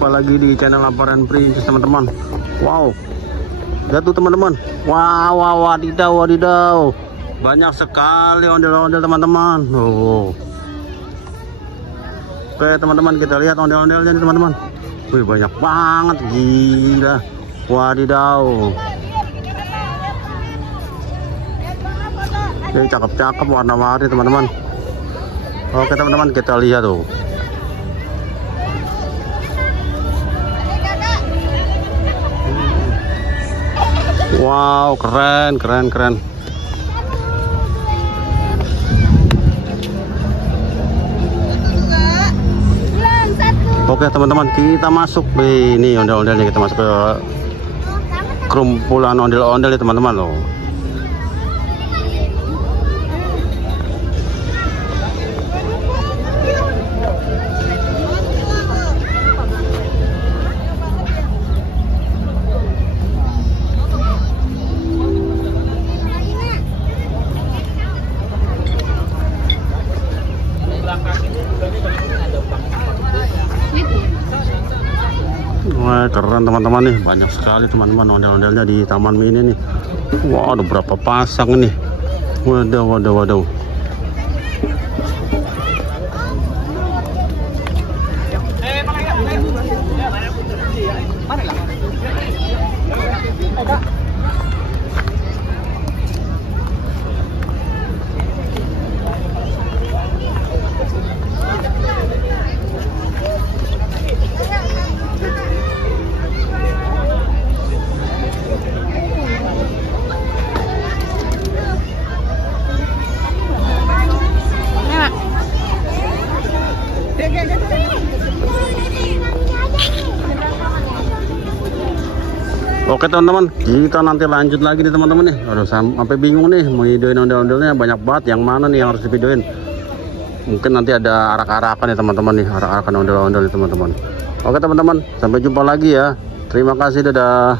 jumpa lagi di channel Laporan Princess teman-teman. Wow, lihat tuh teman-teman. Wow, wadidaw. Banyak sekali ondel-ondel teman-teman. Oke teman-teman, kita lihat ondel-ondelnya nih teman-teman. Wih, banyak banget, gila. Wadidaw. Ini cakep-cakep, warna-warni teman-teman. Oke teman-teman, kita lihat tuh. Wow, keren. Oke teman-teman, kita masuk. Ini ondel-ondelnya, kita masuk ke kerumpulan ondel-ondel ya teman-teman loh. Wah, keren teman-teman nih, banyak sekali teman-teman ondel-ondelnya di Taman Mini nih. Wah, ada berapa pasang nih. Waduh. Oke teman-teman, kita nanti lanjut lagi nih teman-teman nih. Aduh, sampai bingung nih mau videoin ondel-ondelnya, banyak banget. Yang mana nih yang harus divideoin? Mungkin nanti ada arak-arakan ya teman-teman nih, arak-arakan ondel-ondel nih teman-teman. Oke teman-teman, sampai jumpa lagi ya. Terima kasih, dadah.